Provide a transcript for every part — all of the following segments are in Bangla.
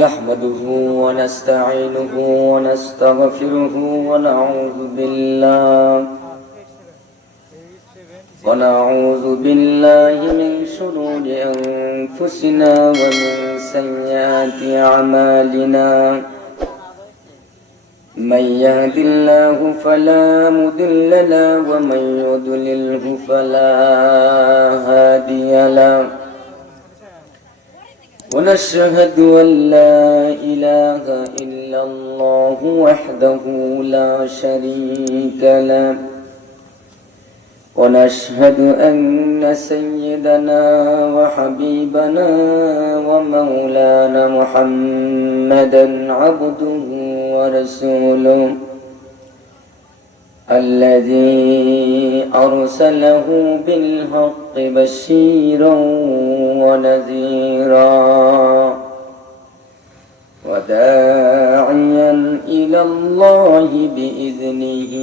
نحمده ونستعينه ونستغفره ونعوذ بالله من شرور أنفسنا ومن سيئات أعمالنا من يهد الله فلا مضل له ومن يضلله فلا هادي له ونشهد أن لا إله إلا الله وحده لا شريك له ونشهد أن سيدنا وحبيبنا ومولانا محمدا عبده ورسوله الذي أرسله بالحق بشيرا ونذيرا وداعيا إلى الله بإذنه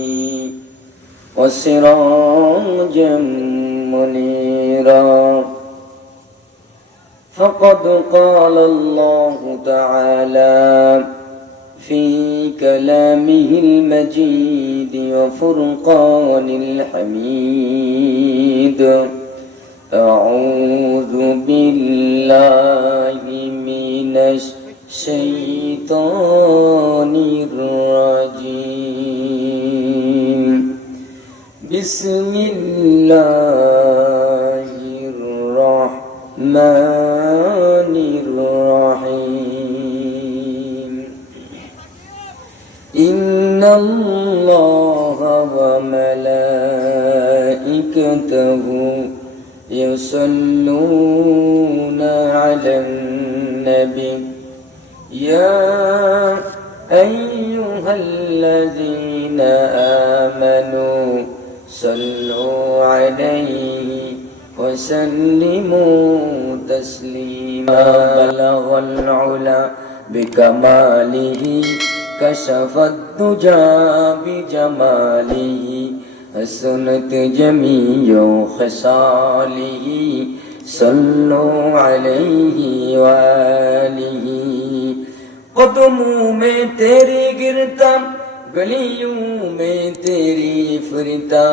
وسراجا منيرا فقد قال الله تعالى في كلامه المجيد وفرقان الحميد أعوذ بالله من الشيطان الرجيم بسم الله الرحمن الرحيم إن الله وملائكته يصلون على النبي يا أيها الذين آمنوا صلوا عليه وسلموا تسليما بلغ العلا بكماله كشف الدجى بجماله حسنت جميع خصاله صلوا عليه وآله قدموں میں تیری گرتا گلیوں میں تیری فرتا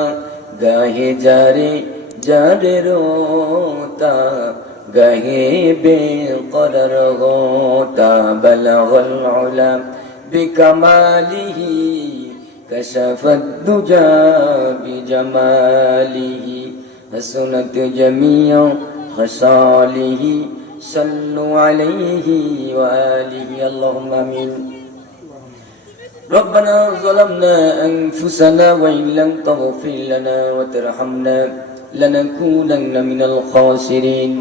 گاہے جارے روتا گاہے بے قرار ہوتا بلغ العلا بکمالہ کشف الدجى بجماله حسنت جميع خصاله صلوا عليه وآله اللهم آمين ربنا ظلمنا أنفسنا وإن لم تغفر لنا وترحمنا لنكونن من الخاسرين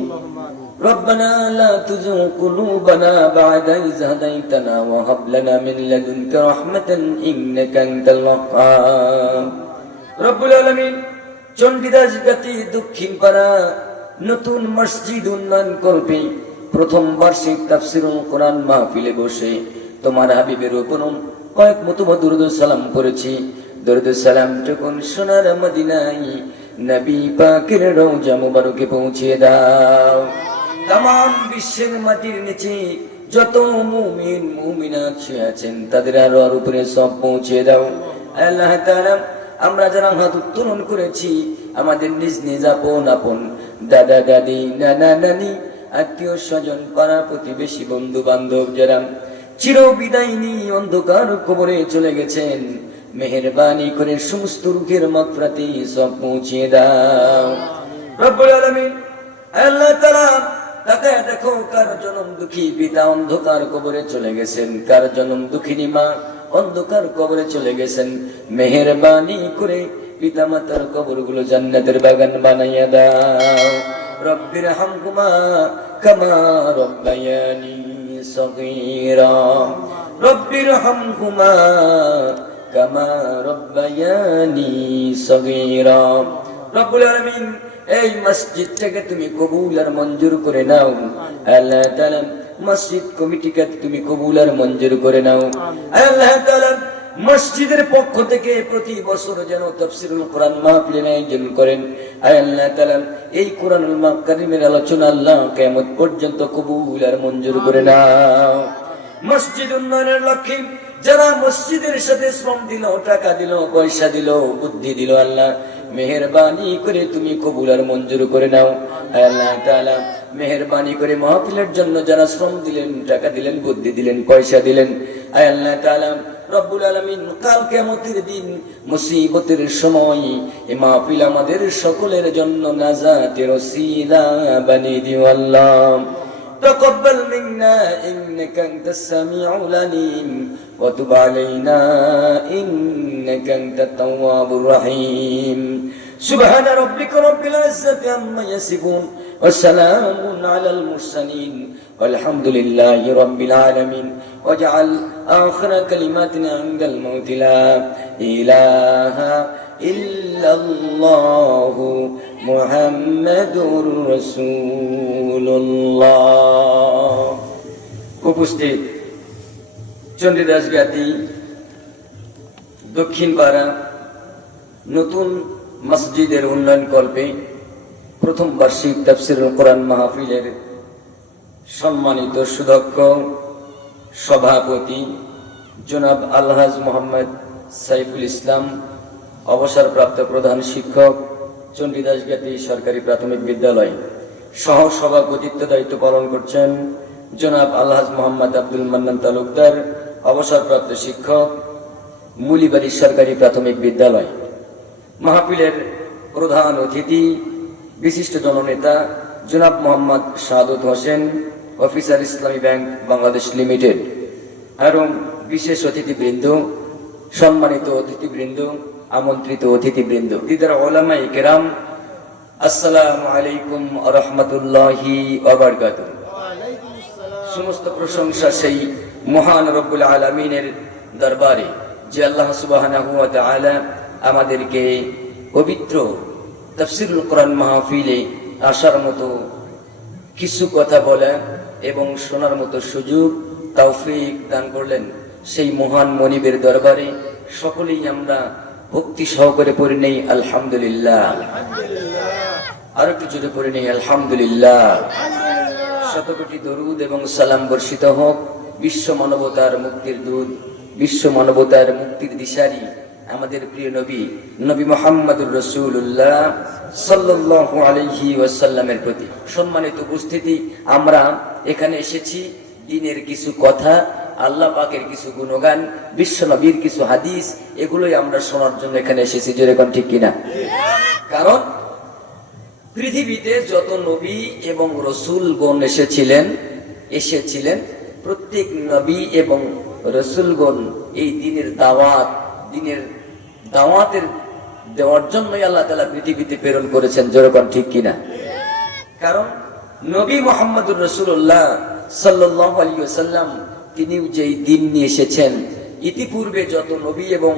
ربنا لا تزغ قلوبنا بعد إذ هديتنا وهب لنا من لدنك رحمة إنك أنت الوهاب رب العالمين চণ্ডীদাস গাতি দক্ষিণ পাড়া নতুন মসজিদ উন্নয়ন কল্পে প্রথম বার্ষিক তাফসীরুল কোরআন মাহফিলে বসে তোমার হাবিবের উপর কয়েক মতবা দুরূদ সালাম পড়েছি। দুরূদ সালাম যখন সোনার মদিনায় নবী পাকের রওজা মুবারকে পৌঁছে দাও। তামাম বিশ্বের মাটির নিচে যত মুমিন মুমিনাত আছেন তাদের আরো উপরে সব পৌঁছে দাও। আল্লাহ তাআলা আমরা যারা হাত উত্তোলন করেছি আমাদের নিজ নিজ আপন দাদা দাদি নানা নানি আত্মীয় স্বজন পাড়া প্রতিবেশী বন্ধু বান্ধব যারা চির বিদায় নিয়ে অন্ধকার কবরে চলে গেছেন মেহেরবানি করে সমস্ত রুহের মাগফিরাতে সব পৌঁছে দাও রব্বুল আলামিন। আল্লাহ তাআলা তাকে দেখো কার জনম দুঃখী পিতা অন্ধকার কবরে চলে গেছেন, কার জনম দুঃখিনী মা অন্ধকার কবরে চলে গেছেন, মেহেরবানি করে পিতা মাতার কবরগুলো জান্নাতের বাগান বানাইয়া দাও। রব্বির হামহুমা কামা রব্বায়ানি সগীরা রব্বির হামহুমা কামা রব্বায়ানি সগীরা। রব্বুল আলামিন এই মসজিদটাকে তুমি কবুল আর মঞ্জুর করে নাও। আল্লাহ তাআলা মসজিদ কমিটিকে তুমি কবুল আর মঞ্জুর করে নাও। আল্লাহ তাআলা মসজিদের পক্ষ থেকে প্রতি বছর যেন তাফসীরুল কোরআন মাহফিলের আয়োজন করেন। আল্লাহ তাআলা এই কোরআনুল কারীমের আলোচনা আল্লাহ কিয়ামত পর্যন্ত কবুল আর মঞ্জুর করে নাও। মসজিদ উন্নয়নের লক্ষ্যে যারা মসজিদের সাথে শ্রম দিল, টাকা দিল, পয়সা দিল, বুদ্ধি দিল, আল্লাহ মেহেরবানি করে তুমি কবুল আর মঞ্জুর করে নাও। আল্লাহ তাআলা মেহেরবানি করে মাহফিলের জন্য যারা শ্রম দিলেন, টাকা দিলেন, বুদ্ধি দিলেন, পয়সা দিলেন, আল্লাহ তাআলা রব্বুল আলামিন কাল কিয়ামতের দিন মুসিবতের সময় এই মাহফিল আমাদের সকলের জন্য নাজাতের ওসিলা বানিয়ে দিও আল্লাহ। تقبل منا إنك أنت السميع العليم وتب علينا إنك أنت التواب الرحيم سبحان ربك رب العزة عما يصفون وسلام على المرسلين والحمد لله رب العالمين واجعل آخر كلماتنا عند الموت لا إله إلا الله محمد رسول الله। উপস্থিত চণ্ডীদাস জ্ঞাতি দক্ষিণ পাড়া নতুন মসজিদের উন্নয়ন কল্পে প্রথম বার্ষিক তাফসীরুল কোরআন মাহফিলের সম্মানিত সুদক্ষ সভাপতি জনাব আলহাজ মোহাম্মদ সাইফুল ইসলাম, অবসরপ্রাপ্ত প্রধান শিক্ষক, চণ্ডীদাস জ্ঞাতি সরকারি প্রাথমিক বিদ্যালয়, সহ সভাপতিত্ব দায়িত্ব পালন করছেন জনাব আলহাজ মোহাম্মদ আব্দুল মান্নান তালুকদার, অবসরপ্রাপ্ত শিক্ষক, মুলিবাড়ি সরকারি প্রাথমিক বিদ্যালয়। মাহফিলের প্রধান অতিথি বিশিষ্ট জননেতা জনাব মোহাম্মদ শাহাদত হোসেন, অফিসার ইসলামী ব্যাংক বাংলাদেশ লিমিটেড, এবং বিশেষ অতিথিবৃন্দ, সম্মানিত অতিথিবৃন্দ, আমন্ত্রিত অতিথিবৃন্দ, দিদার উলামায়ে কেরাম, আসসালামু আলাইকুম ওয়া রাহমাতুল্লাহি ওয়া বারাকাতুহু। সমস্ত প্রশংসা সেই মহান রব্বুল আলামিনের দরবারে যে আল্লাহ সুবহানাহু ওয়া তাআলা আমাদেরকে পবিত্র তাফসীরুল কোরআন মাহফিলে আসার মতো কিছু কথা বলা এবং শোনার মতো সুযোগ তৌফিক দান করলেন। সেই মহান মনিবের দরবারে সকলেই আমরা ভক্তি সহকারে পড়ে নেই আলহামদুলিল্লাহ। আর একটু জোরে পড়ে নেই আলহামদুলিল্লাহ। শতকোটি দরুদ এবং সালাম বর্ষিত হোক বিশ্ব মানবতার মুক্তির দূত, বিশ্ব মানবতার মুক্তির দিশারি আমাদের প্রিয় নবী নবী মুহাম্মদুর রাসূলুল্লাহ সাল্লাল্লাহু আলাইহি ওয়াসাল্লামের প্রতি। সম্মানিত উপস্থিতি, আমরা এখানে এসেছি দ্বীনের কিছু কথা, আল্লাহ পাকের কিছু গুণগান, বিশ্ব নবীর কিছু হাদিস, এগুলোই আমরা শোনার জন্য এখানে এসেছি। যেরকম ঠিক কিনা? কারণ পৃথিবীতে যত নবী এবং রসুলগণ এসেছিলেন প্রত্যেক নবী এবং রসুলগণ এই দ্বীনের দাওয়াতের দেওয়ার জন্যই আল্লাহ তাআলা পৃথিবীতে প্রেরণ করেছেন। যেরকম ঠিক কিনা? কারণ নবী মুহাম্মদুর রাসূলুল্লাহ সাল্লাল্লাহু আলাইহি ওয়াসাল্লাম তিনি যেই দ্বীন নিয়ে এসেছেন, ইতিপূর্বে যত নবী এবং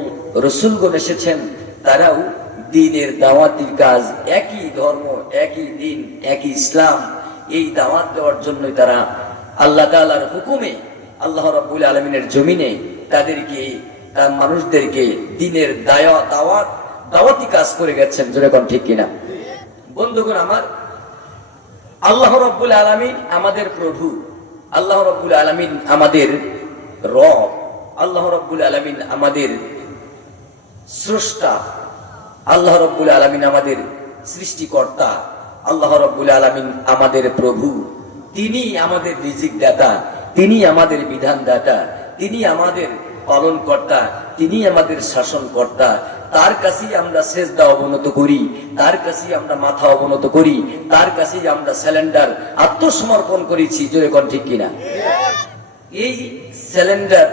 রসুলগণ এসেছেন তারাও দ্বীনের দাওয়াতের কাজ, একই ধর্ম, একই দ্বীন, একই ইসলাম, এই দাওয়াত দেওয়ার জন্যই তারা আল্লাহ তাআলার হুকুমে আল্লাহ রাব্বুল আলামিনের জমিনে তাদেরকে, তার মানুষদেরকে দ্বীনের দাওয়াতি কাজ করে গেছেন। যেরকম ঠিক কিনা? বন্ধুগণ আমার, আল্লাহ রাব্বুল আলামিন আমাদের প্রভু, আল্লাহ রাব্বুল আলামিন আমাদের রব, আল্লাহ রাব্বুল আলামিন আমাদের স্রষ্টা, আল্লাহ রাব্বুল আলামিন আমাদের সৃষ্টিকর্তা, আল্লাহ রাব্বুল আলামিন আমাদের প্রভু। তিনি আমাদের রিজিক দাতা, তিনি আমাদের বিধান দাতা, তিনি আমাদের পালন কর্তা, তিনি আমাদের শাসন কর্তা। তার কাছেই আমরা সেজদা অবনত করি, তার কাছেই আমরা মাথা অবনত করি, তার কাছেই আমরা স্যালেন্ডার, আত্মসমর্পণ করেছি। জোরে কোন ঠিক কিনা? এই স্যালেন্ডার,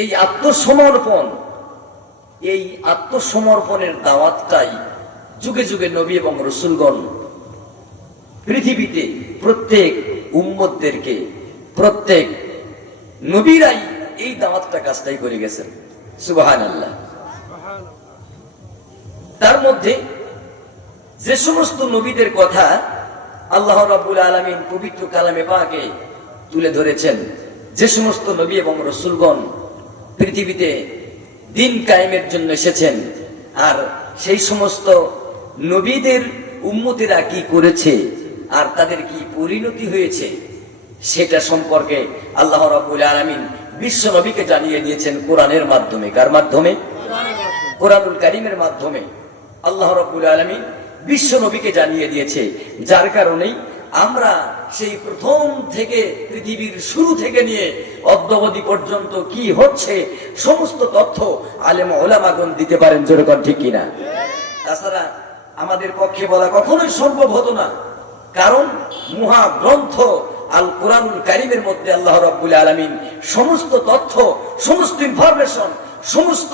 এই আত্মসমর্পণের দাওয়াতটাই যুগে যুগে নবী এবং রাসূলগণ পৃথিবীতে প্রত্যেক উম্মতদেরকে, প্রত্যেক নবীরাই এই দাওয়াতটা কাজটাই করে গেছেন। সুবহানাল্লাহ। তার মধ্যে যে সমস্ত নবীদের কথা আল্লাহ রাব্বুল আলামিন পবিত্র কালামে পাকে তুলে ধরেছেন, যে সমস্ত নবী এবং রাসূলগণ পৃথিবীতে দ্বীন কায়েমের জন্য এসেছেন, আর সেই সমস্ত নবীদের উম্মতেরা কি করেছে আর তাদের কি পরিণতি হয়েছে, সেটা সম্পর্কে আল্লাহ রাব্বুল আলামিন বিশ্ব নবীকে জানিয়ে দিয়েছেন কোরআনের মাধ্যমে। কার মাধ্যমে? কোরআনুল কারীমের মাধ্যমে আল্লাহ রাব্বুল আলামিন বিশ্ব নবীকে জানিয়ে দিয়েছে। যার কারণেই আমরা সেই প্রথম থেকে পৃথিবীর শুরু থেকে নিয়ে অদ্যাবধি পর্যন্ত কি হচ্ছে সমস্ত তথ্য আলেম ওলামাগণ দিতে পারেন। জোরে কোন ঠিক কিনা? তাছাড়া আমাদের পক্ষে বলা কখনোই সম্ভব হতো না, কারণ মহাগ্রন্থ আল কোরআনুল কারীমের মধ্যে আল্লাহ রাব্বুল আলামিন সমস্ত তথ্য, সমস্ত ইনফরমেশন, সমস্ত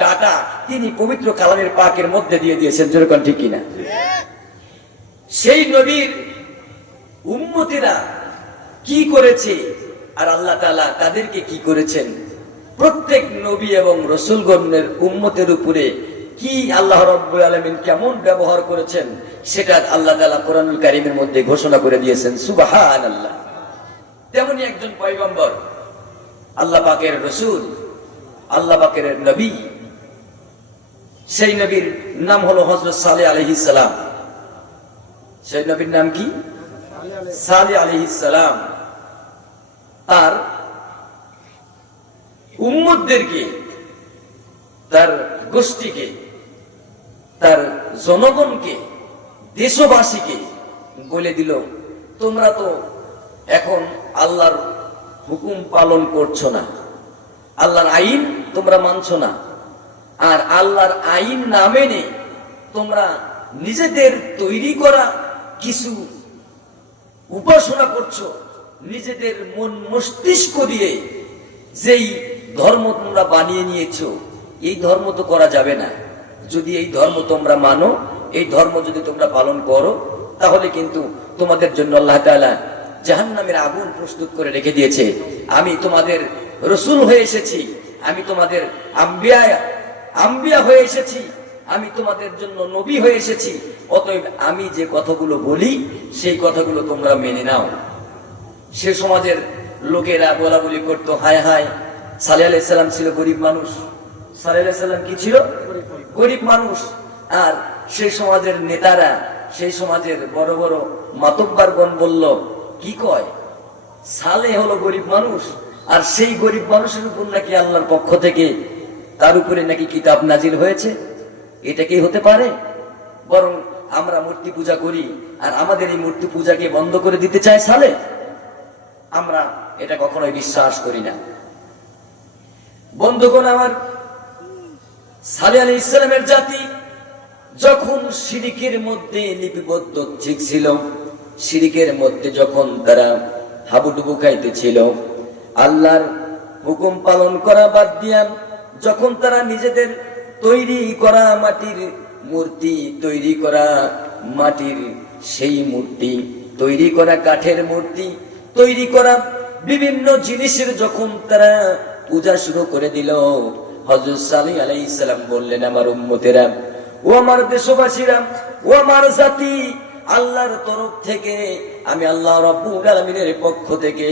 ডাটা তিনি পবিত্র কালামের পাকের মধ্যে দিয়ে দিয়েছেন। যেরকম ঠিক কিনা? সেই নবীর উম্মতিরা কি করেছে আর আল্লাহ তাআলা তাদেরকে কি করেছেন, প্রত্যেক নবী এবং রাসূলগণের উম্মতের উপরে কি আল্লাহ রাব্বুল আলামিন কেমন ব্যবহার করেছেন সেটা আল্লাহ তাআলা কোরআনুল কারীমের মধ্যে ঘোষণা করে দিয়েছেন। সুবহানাল্লাহ। তেমনি একজন পয়গম্বর, আল্লাহ পাকের রাসূল, আল্লাহ পাকের নবী, সেই নবীর নাম হলো হযরত সালেহ আলাইহিস সালাম। সেই নবীর নাম কি? সালেহ আলাইহিস সালাম। তার উম্মতদেরকে, তার গোষ্ঠীকে, তার জনগণকে, দেশবাসীকে বলে দিল, তোমরা তো এখন আল্লাহর হুকুম পালন করছো না, আল্লাহর আইন তোমরা মানছো না, আর আল্লাহর আইন না মেনে তোমরা নিজেদের তৈরি করা কিছু উপাসনা করছো, নিজেদের মন মস্তিষ্ক দিয়ে যেই ধর্ম তোমরা বানিয়ে নিয়েছো, এই ধর্ম তো করা যাবে না। যদি এই ধর্ম তোমরা মানো, এই ধর্ম যদি তোমরা পালন করো, তাহলে কিন্তু তোমাদের জন্য আল্লাহ তাআলা জাহান্নামের আগুন প্রস্তুত করে রেখে দিয়েছে। আমি তোমাদের রাসূল হয়ে এসেছি, আমি তোমাদের আম্বিয়া হয়ে এসেছি, আমি তোমাদের জন্য নবী হয়ে এসেছি, অতএব আমি যে কথাগুলো বলি সেই কথাগুলো তোমরা মেনে নাও। সে সমাজের লোকেরা বলা বলি করতো, হায় হায়, সালেহ আলাইহিস সালাম ছিল গরিব মানুষ। সালেহ আলাইহিস সালাম কি ছিল? গরিব মানুষ। আর সেই সমাজের নেতারা, সেই সমাজের বড় বড় মাতব্বরগণ বলল, কি কয়, সালেহ হলো গরিব মানুষ, আর সেই গরিব মানুষের উপর নাকি আল্লাহর পক্ষ থেকে তার উপরে নাকি কিতাব নাজিল হয়েছে। এটা কি হতে পারে? বরং আমরা মূর্তি পূজা করি, আর আমাদের এই মূর্তি পূজাকে বন্ধ করে দিতে চায় সালেহ। আমরা এটা কখনোই বিশ্বাস করি না। বন্ধুগণ আমার, সালেহ আলাইহিস সালামের জাতি যখন শিরকের মধ্যে লিপিবদ্ধ ছিল, শিরকের মধ্যে যখন তারা হাবুডুবু খাইতেছিল, আল্লাহর হুকুম পালন করা বাদ দিয়া যখন তারা নিজেদের তৈরি করা মাটির মূর্তি, তৈরি করা মাটির সেই মূর্তি, তৈরি করা কাঠের মূর্তি, তৈরি করা বিভিন্ন জিনিসের যখন তারা পূজা শুরু করে দিল, হযরত সালেহ আলাইহিস সালাম বললেন, আমার উম্মতেরা, ও আমার দেশবাসীরা, ও আমার জাতি, আল্লাহর তরফ থেকে আমি আল্লাহ রাব্বুল আলামিনের পক্ষ থেকে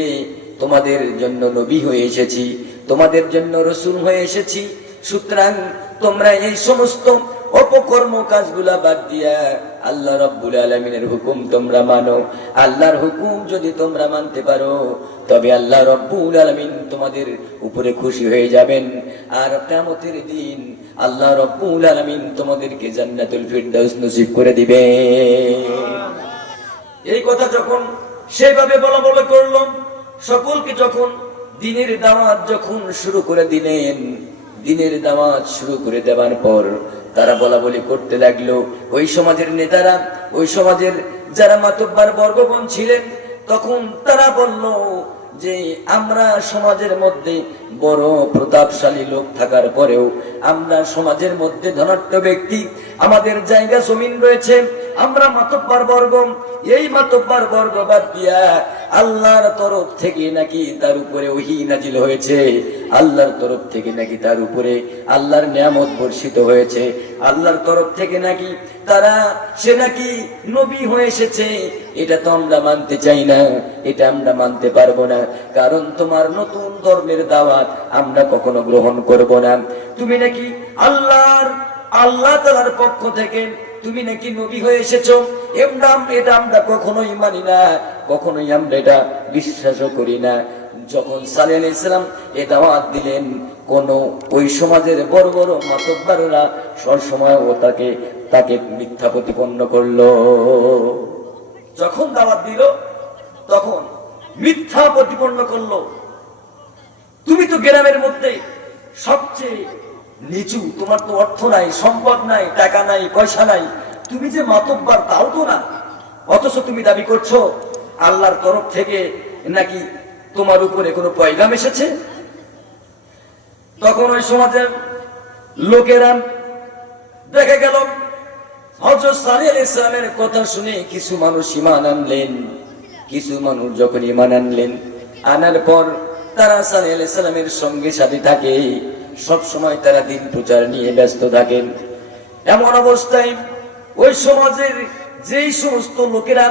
তোমাদের জন্য নবী হয়ে এসেছি, তোমাদের জন্য রাসূল হয়ে এসেছি। সুতরাং তোমরা এই সমস্ত অপকর্ম কাজগুলা বাদ দিয়া আল্লাহ রাব্বুল আলামিনের হুকুম তোমরা মানো। আল্লাহর হুকুম যদি তোমরা মানতে পারো, তবে আল্লাহ রাব্বুল আলামিন তোমাদের উপরে খুশি হয়ে যাবেন, আর কিয়ামতের দিন আল্লাহ রাব্বুল আলামিন তোমাদেরকে জান্নাতুল ফিরদাউস নসিব করে দিবে। এই কথা যখন সেভাবে বলা করল, সকলকে যখন দ্বীনের দাওয়াত যখন শুরু করে দিলেন, দ্বীনের দাওয়াত শুরু করে দেওয়ার পর তারা বলা বলি করতে লাগলো। ওই সমাজের নেতারা, ওই সমাজের যারা মাতব্বর বর্গগণ ছিলেন, তখন তারা বলল যে আমরা সমাজের মধ্যে বড় প্রতাপশালী লোক থাকার পরেও, আমরা সমাজের মধ্যে ধনাঢ্য ব্যক্তি, আমাদের জায়গা জমিন রয়েছে, আমরা মাতব্বর বর্গ, এই মাতব্বর বর্গ বাদ দিয়া আল্লাহর তরফ থেকে নাকি তার উপরে ওহী নাজিল হয়েছে, আল্লাহর তরফ থেকে নাকি তার উপরে আল্লাহর নিয়ামত বর্ষিত হয়েছে, আল্লাহর তরফ থেকে নাকি সে নাকি নবী হয়ে এসেছে, এটা তো আমরা মানতে চাই না, এটা আমরা মানতে পারবো না, কারণ তোমার নতুন ধর্মের দাওয়াত আমরা কখনো গ্রহণ করব না। তুমি নাকি আল্লাহ তাআলার পক্ষ থেকে তুমি নাকি নবী হয়ে এসেছো, এটা আমরা কখনোই মানি না, কখনোই আমরা এটা বিশ্বাসও করি না। যখন সালেহ আলাইহিস সালাম এ দাওয়াত দিলেন, কোন ওই সমাজের বড় বড় মাতব্বররা সবসময় ও তাকে মিথ্যা প্রতিপন্ন করলো। যখন দাওয়াত দিল তখন মিথ্যা প্রতিপন্ন করলো। তুমি তো গ্রামের মধ্যে সবচেয়ে নিচু, তোমার তো অর্থ নাই, সম্পদ নাই, টাকা নাই, পয়সা নাই, তুমি যে মাতব্বর তাও তো না, অথচ তুমি দাবি করছো আল্লাহর তরফ থেকে নাকি তোমার উপরে কোনো পয়গাম এসেছে। তখন ওই সমাজের লোকেরা দেখা গেল হযরত সালেহ আলাইহিস সালামের কথা শুনে কিছু মানুষ ঈমান আনলেন। কিছু মানুষ যখন ঈমান আনলেন, আনার পর তারা সালেহ আলাইহিস সালামের সঙ্গে সাথে থাকে, সব সময় তারা দিন প্রচার নিয়ে ব্যস্ত থাকেন। এমন অবস্থায় ওই সমাজের যেই সমস্ত লোকেরা,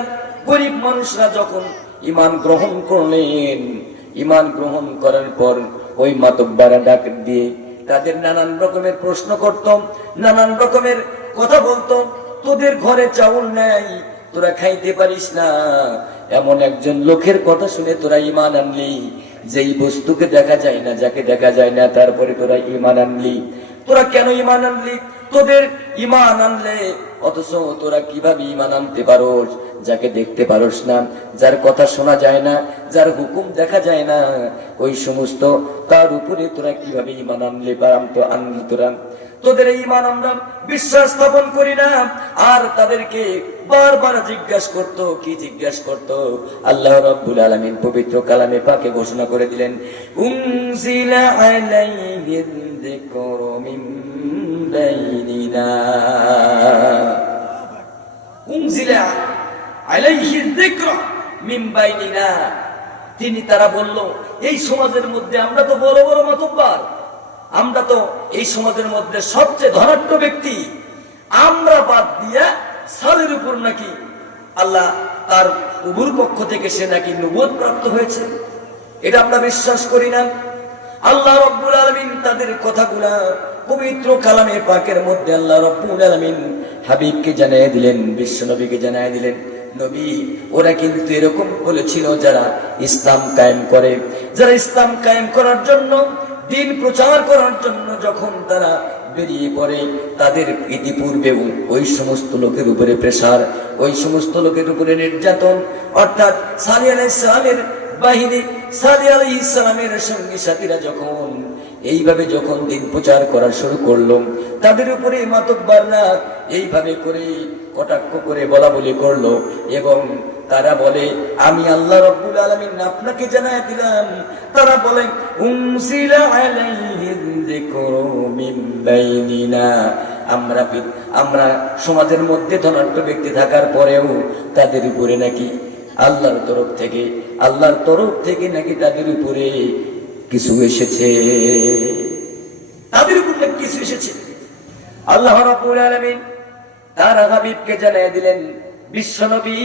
গরিব মানুষরা যখন ঈমান গ্রহণ করলেন, ঈমান গ্রহণ করার পর ওই মাতব্বররা ডাক দিয়ে তাদের নানান রকমের প্রশ্ন করত, নানান রকমের কথা বলতো। তোদের ঘরে চাউল নাই, তোরা খাইতে পারিস না, এমন একজন লোকের কথা শুনে তোরা ঈমান আনলি। যেই বস্তুকে দেখা যায় না, যাকে দেখা যায় না, তারপরে তোরা ঈমান আনলি। তোরা কেন ঈমান আনলি? তোদের ঈমান আনলে অথচ তোরা কিভাবে ঈমান আনতে পারোস যাকে দেখতে পারোস না, যার কথা শোনা যায় না, যার হুকুম দেখা যায় না, ওই সমস্ত তার উপরে তোরা কিভাবে ঈমান আনলে আনলি তোরা? তোদের এই ঈমান আমরা বিশ্বাস স্থাপন করি না। আর তাদেরকে বারবার জিজ্ঞাসা করতো, কি জিজ্ঞাসা করতো? আল্লাহ রাব্বুল আলামিন পবিত্র কালামে পাকে ঘোষণা করে দিলেন, উনজিলা আলাইহির যিকরু মিন বাইনিনা, উনজিলা আলাইহির যিকরু মিন বাইনিনা। তারা বলল, এই সমাজের মধ্যে আমরা তো বড় বড় মাতব্বর, আমরা তো এই সমাজের মধ্যে সবচেয়ে ধনাঢ্য ব্যক্তি, আমরা বাদ দিয়া সালের উপর নাকি আল্লাহ তার প্রভুর পক্ষ থেকে সে নাকি নবুয়ত প্রাপ্ত হয়েছে, এটা আমরা বিশ্বাস করি না। আল্লাহ রাব্বুল আলামিন তাদের কথাগুলা পবিত্র কালামে পাকের মধ্যে আল্লাহ রাব্বুল আলামিন হাবিবকে জানিয়ে দিলেন, বিশ্ব নবীকে জানিয়ে দিলেন, নবী ওরা কিন্তু এরকম বলেছিল যারা ইসলাম কায়েম করে, যারা ইসলাম কায়েম করার জন্য, দিন প্রচার করার জন্য যখন তারা বেরিয়ে পড়ে, তাদের ইতিপূর্বে ওই সমস্ত লোকের উপরে প্রেসার, ওই সমস্ত লোকের উপরে নির্যাতন, অর্থাৎ সালেহ আলাইহিস সালামের বাহিনী, সালেহ আলাইহিস সালামের সঙ্গী সাথীরা যখন এইভাবে যখন দিন প্রচার করা শুরু করলো, তাদের উপরে মাতব্বররা এইভাবে করে কটাক্ষ করে বলা বলি করলো। এবং তারা বলে, আমি আল্লাহ রাব্বুল আলামিন আপনাকে জানায় দিলাম। তারা বলে, উনজিলা আলাইহির যিকরু মিন বাইনিনা, আমরা সমাজের মধ্যে ধনাঢ্য ব্যক্তি থাকার পরেও তাদের উপরে নাকি আল্লাহর তরফ থেকে নাকি তাদের উপরে কিছু এসেছে, তাদের উপরে কিছু এসেছে। আল্লাহ রাব্বুল আলামিন তার হাবিবকে জানিয়ে দিলেন, বিশ্বনবী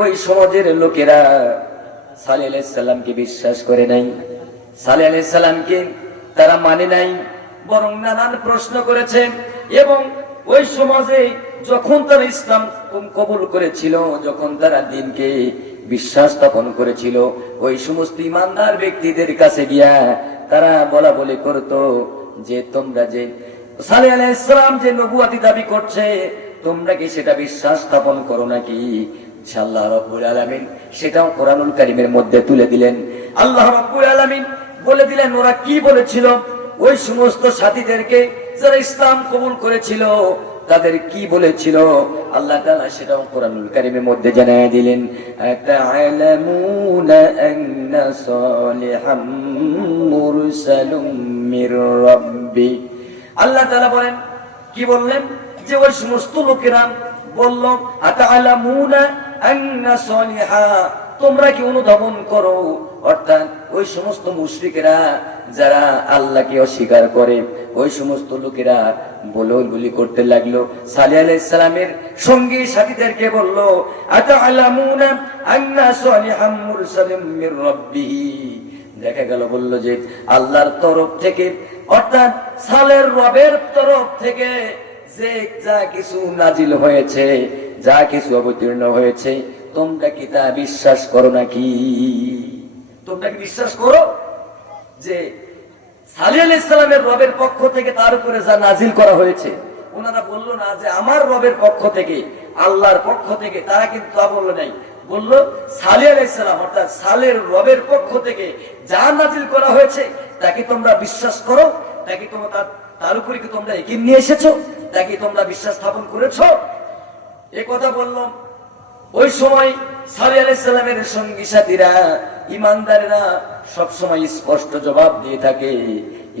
ওই সমাজের লোকেরা সালেহ আলাইহিস সালামকে বিশ্বাস করে নাই, সালেহ আলাইহিস সালামকে তারা মানে নাই, বরং নানান প্রশ্ন করেছে। এবং ওই সমাজে যখন তারা ইসলাম কবুল করেছিল, যখন তারা দ্বীনকে বিশ্বাস স্থাপন করেছিল, ওই সমস্ত ইমানদার ব্যক্তিদের কাছে গিয়া তারা বলা বলি করতো যে, তোমরা যে সালেহ আলাইহিস সালাম যে নবুয়তি দাবি করছে, তোমরা কি সেটা বিশ্বাস স্থাপন করো নাকি? ইনশাআল্লাহ রাব্বুল আলামিন সেটাও কোরআনুল কারীমের মধ্যে তুলে দিলেন। আল্লাহ রাব্বুল আলামিন বলে দিলেন ওরা কি বলেছিল, ওই সমস্ত সাথীদেরকে যারা ইসলাম কবুল করেছিল তাদের কি বলেছিল, আল্লাহ তাআলা সেটাও কোরআনুল কারীমের মধ্যে জানিয়ে দিলেন। আতা'লামুনা আন্না সালিহাম মুরসালুম মির রাব্বি, আল্লাহ তাআলা বলেন, কি বললেন, যে ওই সমস্ত লোকেরা বলল, আতা'লামুনা আন্না সালিহা, তোমরা কি অনুধাবন করো, অর্থাৎ ওই সমস্ত মুশরিকেরা যারা আল্লাহকে অস্বীকার করে, ওই সমস্ত লোকেরা বলি করতে লাগলো, সালেহ আলাইহিস সালামের সঙ্গী সাথীদেরকে বলল, আতা'লামুনা আন্না সালিহাম মুরসালুম মির রাব্বিহি। দেখা গেল বলল যে আল্লাহর তরফ থেকে, অর্থাৎ সালের রবের তরফ থেকে যে যা কিছু নাজিল হয়েছে, যা কিছু অবতীর্ণ হয়েছে, তোমরা কি তা বিশ্বাস করো নাকি? তোমরা কি বিশ্বাস করো যে সালেহ আলাইহিস সালামের রবের পক্ষ থেকে তার উপরে যা নাজিল করা হয়েছে? ওনারা বললো না যে আমার রবের পক্ষ থেকে, আল্লাহর পক্ষ থেকে, তারা কিন্তু তা বললো নাই। বললো সালেহ আলাইহিস সালাম অর্থাৎ সালেহর রবের পক্ষ থেকে যা নাজিল করা হয়েছে তাকে তোমরা বিশ্বাস করো, তাকে তোমরা তার উপরে কি তোমরা ইয়াকিন নিয়ে এসেছো, তাকে তোমরা বিশ্বাস স্থাপন করেছো? এ কথা বললো। ওই সময় সালেহ আলাইহিস সালামের সঙ্গী সাথীরা, ইমানদারেরা সবসময় স্পষ্ট জবাব দিয়ে থাকে।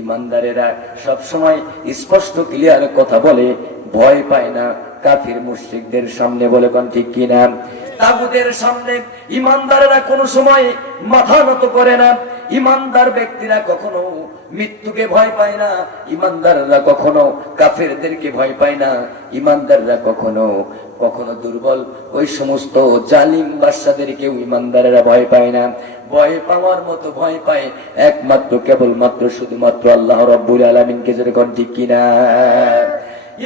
ইমানদারেরা সবসময় স্পষ্ট ক্লিয়ার কথা বলে, ভয় পায় না কাফির মুশরিকদের সামনে। বলে কোন ঠিক কিনা? তাগুতের সামনে ইমানদারেরা কোনো সময় মাথা নত করে না। ইমানদার ব্যক্তিরা কখনো মৃত্যুকে ভয় পায় না, ইমানদাররা কখনো কাফেরদেরকে ভয় পায় না, ইমানদাররা কখনো কখনো দুর্বল ওই সমস্ত জালিম বাদশাদেরকেও ইমানদারেরা ভয় পায় না। ভয় পাওয়ার মতো ভয় পায় একমাত্র কেবলমাত্র শুধুমাত্র আল্লাহ রাব্বুল আলামিনকে। যেরকম ঠিক কিনা?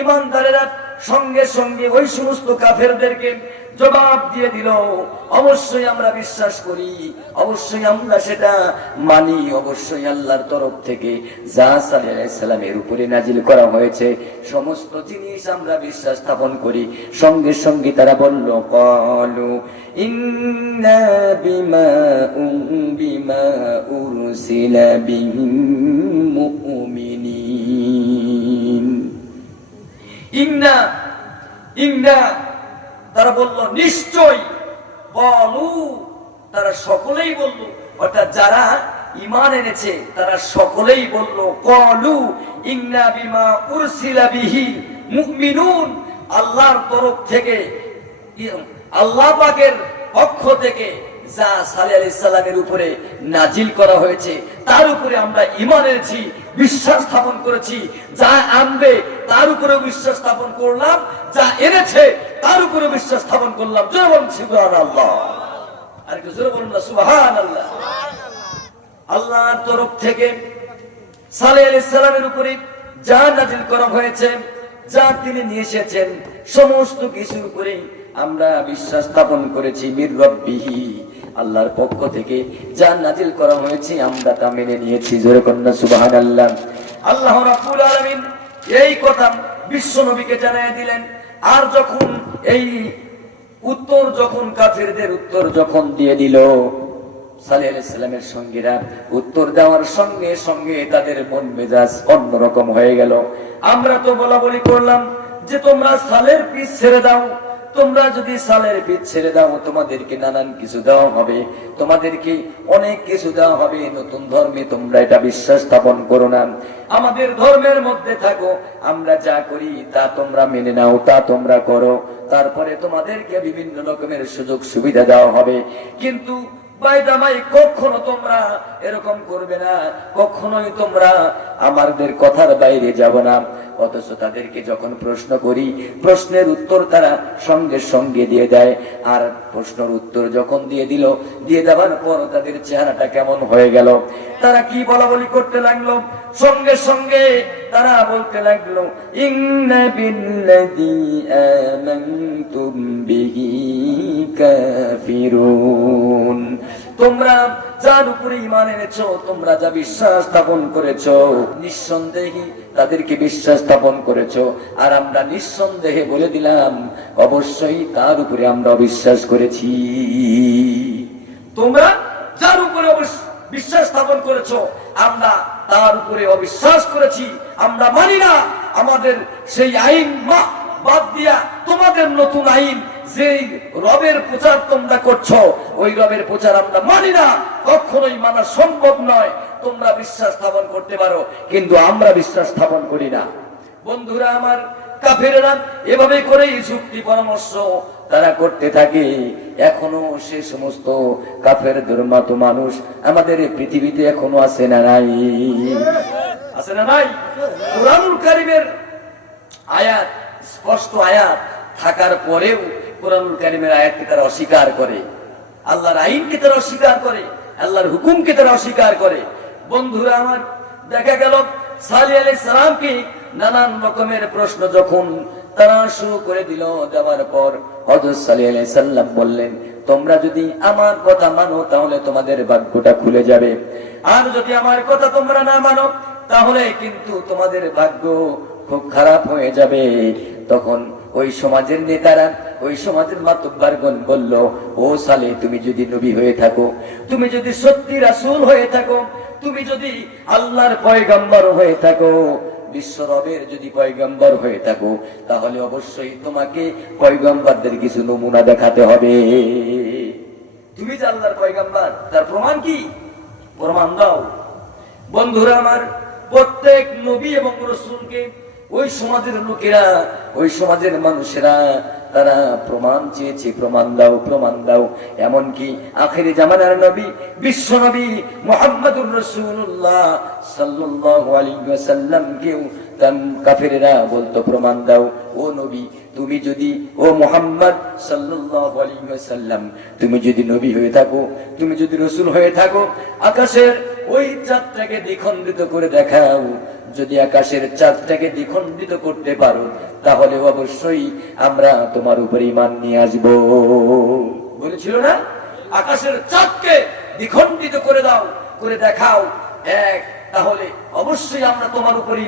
ইমানদারেরা সঙ্গে সঙ্গে ওই সমস্ত কাফেরদেরকে জবাব দিয়ে দিল, অবশ্যই আমরা বিশ্বাস করি, অবশ্যই আমরা সেটা মানি, অবশ্যই আল্লাহর তরফ থেকে যা সালেহ আলাইহিস সালামের উপরে নাজিল করা হয়েছে সমস্ত জিনিস আমরা বিশ্বাস স্থাপন করি। সঙ্গে সঙ্গে তারা বলল, ক্বালু ইন্না বিমা উরসিলা বিহি মুমিনিন। ইন্না তারা বলল নিশ্চয়, বলু তারা সকলেই বলল, অর্থাৎ যারা ঈমান এনেছে তারা সকলেই বলল, ক্বালু ইন্না বিমা উরসিলা বিহি মুমিনুন। আল্লাহর তরফ থেকে, আল্লাহ পাকের পক্ষ থেকে যা সালেহ আলাইহিস সালামের উপরে নাজিল করা হয়েছে তার উপরে আমরা ঈমান এনেছি, বিশ্বাস স্থাপন করেছি। যা আনবে তার উপরে বিশ্বাস স্থাপন করলাম, যা এনেছে তার উপরে বিশ্বাস স্থাপন করলাম। জোরে বলুন সুবহানাল্লাহ। আর একটু জোরে বলুন না সুবহানাল্লাহ। আল্লাহর তরফ থেকে সালেহ আলাইহিস সালামের উপরে যা নাজিল করা হয়েছে, যা তিনি নিয়ে এসেছেন সমস্ত কিছুর উপরে আমরা বিশ্বাস স্থাপন করেছি। মির রাব্বিহি, আল্লাহর পক্ষ থেকে যা নাজিল করা হয়েছে আমরা তা মেনে নিয়েছি। জোরে কন্যা সুবহানাল্লাহ। আল্লাহ রাব্বুল আলামিন এই কথা বিশ্ব নবীকে জানিয়ে দিলেন। আর যখন এই উত্তর, যখন কাফেরদের উত্তর যখন দিয়ে দিল, সালেহ আলাইহিস সালামের সঙ্গীরা উত্তর দেওয়ার সঙ্গে সঙ্গে তাদের মন মেজাজ অন্যরকম হয়ে গেল। আমরা তো বলা বলি করলাম যে তোমরা সালের পিছ ছেড়ে দাও, তোমরা যদি সালের পিছ ছেড়ে দাও তোমাদেরকে নানান কিছু দেওয়া হবে, তোমাদেরকে অনেক কিছু দেওয়া হবে। নতুন ধর্মে তোমরা এটা বিশ্বাস স্থাপন করো না, আমাদের ধর্মের মধ্যে থাকো, আমরা যা করি তা তোমরা মেনে নাও, তা তোমরা করো, তারপরে তোমাদেরকে বিভিন্ন রকমের সুযোগ সুবিধা দেওয়া হবে। কিন্তু বাইদামাই কখনো তোমরা এরকম করবে না, কখনোই তোমরা আমাদের কথার বাইরে যাব না। অথচ তাদেরকে যখন প্রশ্ন করি, প্রশ্নের উত্তর তারা সঙ্গে সঙ্গে দিয়ে দেয়। আর প্রশ্নের উত্তর যখন দিয়ে দিল, দিয়ে দেওয়ার পর তাদের চেহারাটা কেমন হয়ে গেল, তারা কি বলা বলি করতে লাগলো, সঙ্গে সঙ্গে তারা বলতে লাগলো, ইন্না বিল্লাযী আমানতুম বিহি কাফিরুন। তোমরা যার উপরে ঈমান এনেছো, তোমরা যা বিশ্বাস স্থাপন করেছো, নিঃসন্দেহে তাদেরকে বিশ্বাস স্থাপন করেছো। আর আমরা নিঃসন্দেহে বলে দিলাম অবশ্যই তার উপরে আমরা অবিশ্বাস করেছি। তোমরা যার উপরে বিশ্বাস স্থাপন করেছো আমরা তার উপরে অবিশ্বাস করেছি, আমরা মানি না। আমাদের সেই আইন বাদ দিয়া তোমাদের নতুন আইন, যে রবের প্রচার তোমরা করছো, ওই রবের প্রচার আমরা মানি না, কখনোই মানা সম্ভব নয়। তোমরা বিশ্বাস স্থাপন করতে পারো, কিন্তু আমরা বিশ্বাস স্থাপন করি না। বন্ধুরা আমার, কাফেররা এভাবে করেই যুক্তি পরামর্শ তারা করতে থাকে। এখনো সে সমস্ত কাফের দুর্মত মানুষ আমাদের পৃথিবীতে এখনো আছে না নাই? আছে না নাই? কুরআনুল কারীমের আয়াত, স্পষ্ট আয়াত থাকার পরেও কুরআনুল কারীমের আয়াতকে তারা অস্বীকার করে, আল্লাহর আইনকে তারা অস্বীকার করে, আল্লাহর হুকুমকে তারা অস্বীকার করে। বন্ধুরা আমার, দেখা গেল সালেহ আলাইহিস সালামকে নানান রকমের প্রশ্ন যখন তারা শুরু করে দিল, দেওয়ার পর হযরত সালেহ আলাইহিস সালাম বললেন, তোমরা যদি আমার কথা মানো তাহলে তোমাদের ভাগ্যটা খুলে যাবে, আর যদি আমার কথা তোমরা না মানো তাহলে কিন্তু তোমাদের ভাগ্য খুব খারাপ হয়ে যাবে। তখন ওই সমাজের নেতারা, ওই সমাজের মাতব্বরগণ বলল, ও সালে, তুমি যদি নবী হয়ে থাকো, তুমি যদি সত্যি রাসূল হয়ে থাকো, তুমি যদি আল্লাহর পয়গম্বর হয়ে থাকো, বিশ্ব রবের যদি পয়গম্বর হয়ে থাকো, তাহলে অবশ্যই তোমাকে পয়গম্বরদের কিছু নমুনা দেখাতে হবে। তুমি যে আল্লাহর পয়গম্বর, তার প্রমাণ কি? প্রমাণ দাও। বন্ধুরা আমার, প্রত্যেক নবী এবং রাসূলকে ওই সমাজের লোকেরা, ওই সমাজের মানুষেরা তারা প্রমাণ চেয়েছে, প্রমাণ দাও, প্রমাণ দাও। এমনকি আখেরি জামানার নবী, বিশ্ব নবী মুহাম্মদুর রাসূলুল্লাহ সাল্লাল্লাহু আলাইহি ওয়াসাল্লামকেও কাফেরেরা বলতো, প্রমাণ দাও। ও নবী, তুমি যদি, ও মুহাম্মদ সাল্লাল্লাহু আলাইহি ওয়াসাল্লাম, তুমি যদি নবী হয়ে থাকো, তুমি যদি রাসূল হয়ে থাকো, আকাশের ওই চাঁদটাকে দ্বিখণ্ডিত করে দেখাও। যদি আকাশের চাঁদটাকে দ্বিখণ্ডিত করতে পারো, তাহলে অবশ্যই আমরা তোমার উপরে ঈমান নিয়ে আসব। বলেছিল না, আকাশের চাঁদকে দ্বিখণ্ডিত করে দাও, করে দেখাও এক, তাহলে অবশ্যই আমরা তোমার উপরে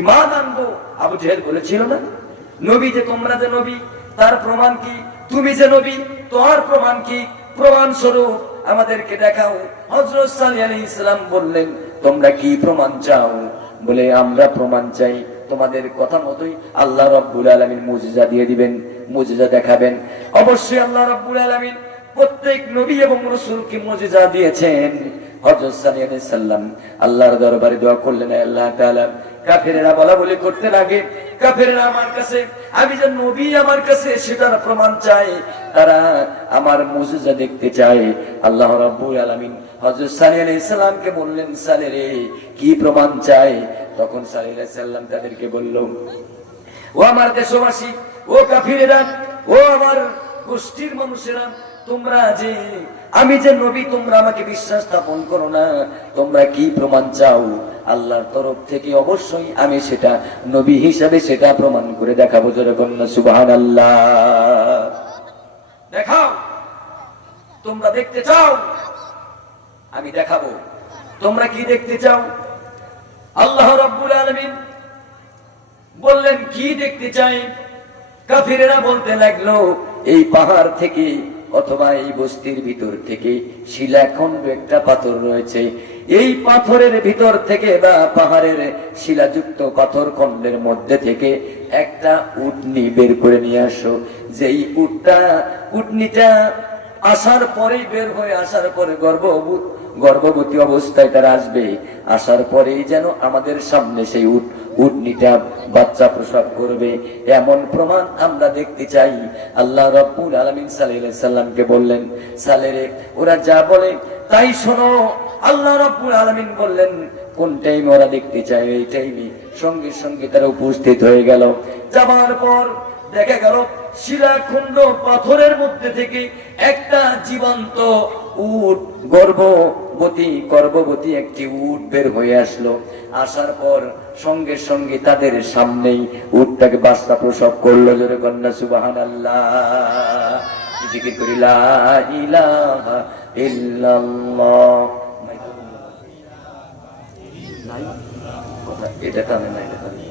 ঈমান আনবো। আবু জেহেল বলেছিল না, নবী যে, তোমরা যে নবী, তার প্রমাণ কি? তুমি যে নবী, তোমার প্রমাণ কি? প্রমাণ স্বরূপ আমাদেরকে দেখাও। হযরত সালেহ আলাইহিস সালাম বললেন, তোমরা কি প্রমাণ চাও? বলে, আমরা প্রমাণ চাই তোমাদের কথা মতোই আল্লাহ রাব্বুল আলামিন মুজিজা দিয়ে দিবেন, মুজিজা দেখাবেন। অবশ্যই আল্লাহ রাব্বুল আলামিন প্রত্যেক নবী এবং রাসূলকে মুজিজা দিয়েছেন। হযরত সালেহ আলাইহিস সালাম আল্লাহর দরবারে দোয়া করলেন, আল্লাহ তাআলা, কাফেরেরা বলা বলি করতে লাগে, কাফেরেরা আমার কাছে, আমি যে নবী, আমার কাছে সেটার প্রমাণ চাই, তারা আমার মুজিজা দেখতে চায়। আল্লাহ রাব্বুল আলামিন হযরত সালেহ আলাইহিস সালামকে বললেন, সালেহ রে, কি প্রমাণ চাই? তখন সালেহ আলাইহিস সালাম তাদেরকে বলল, ও আমার দেশবাসী, ও কাফিরেরা, ও আমার গোষ্ঠীর মানুষেরা, তোমরা যে, আমি যে নবী, তোমরা আমাকে বিশ্বাস স্থাপন করো না, তোমরা কি প্রমাণ চাও? আল্লাহর তরফ থেকে অবশ্যই আমি সেটা নবী হিসাবে সেটা প্রমাণ করে দেখাবো। যেরকম না, সুবহানাল্লাহ। দেখাও, তোমরা দেখতে চাও, আমি দেখাবো। তোমরা কি দেখতে চাও? আল্লাহ রাব্বুল আলামিন বললেন, কি দেখতে চাই? কাফিরেরা বলতে লাগলো, এই পাহাড় থেকে অথবা এই বস্তির ভিতর থেকে শিলাখণ্ড একটা পাথর রয়েছে, এই পাথরের ভিতর থেকে বা পাহাড়ের শিলাযুক্ত পাথর খণ্ডের মধ্যে থেকে একটা উটনি বের করে নিয়ে আসো। যেই উটনিটা আসার পরে, বের হয়ে আসার পরে গর্ভবতী অবস্থায় তারা আসবে, আসার পরেই যেন আমাদের সামনে সেই উটনিটা বাচ্চা প্রসব করবে, এমন প্রমাণ আমরা দেখতে চাই। আল্লাহ রাব্বুল আলামিন সালেহ আলাইহিস সালামকে বললেন, সালেহ রে, ওরা যা বলে তাই শোনো। আল্লাহ রাব্বুল আলামিন বললেন, কোন টাইমে ওরা দেখতে চায়, এই টাইমে। সঙ্গে সঙ্গে তারা উপস্থিত হয়ে গেল। যাবার পর দেখা গেল শিলাখণ্ড পাথরের মধ্যে থেকে একটা জীবন্ত উট, গর্ভবতী একটি উট বের হয়ে আসলো। আসার পর সঙ্গে সঙ্গে তাদের সামনেই উটটাকে বাচ্চা প্রসব করলো। জোরে কন্যা সুবহানাল্লাহ। জিকির করি, লা ইলাহা ইল্লাল্লাহ। এটা টানে না, এটা টানে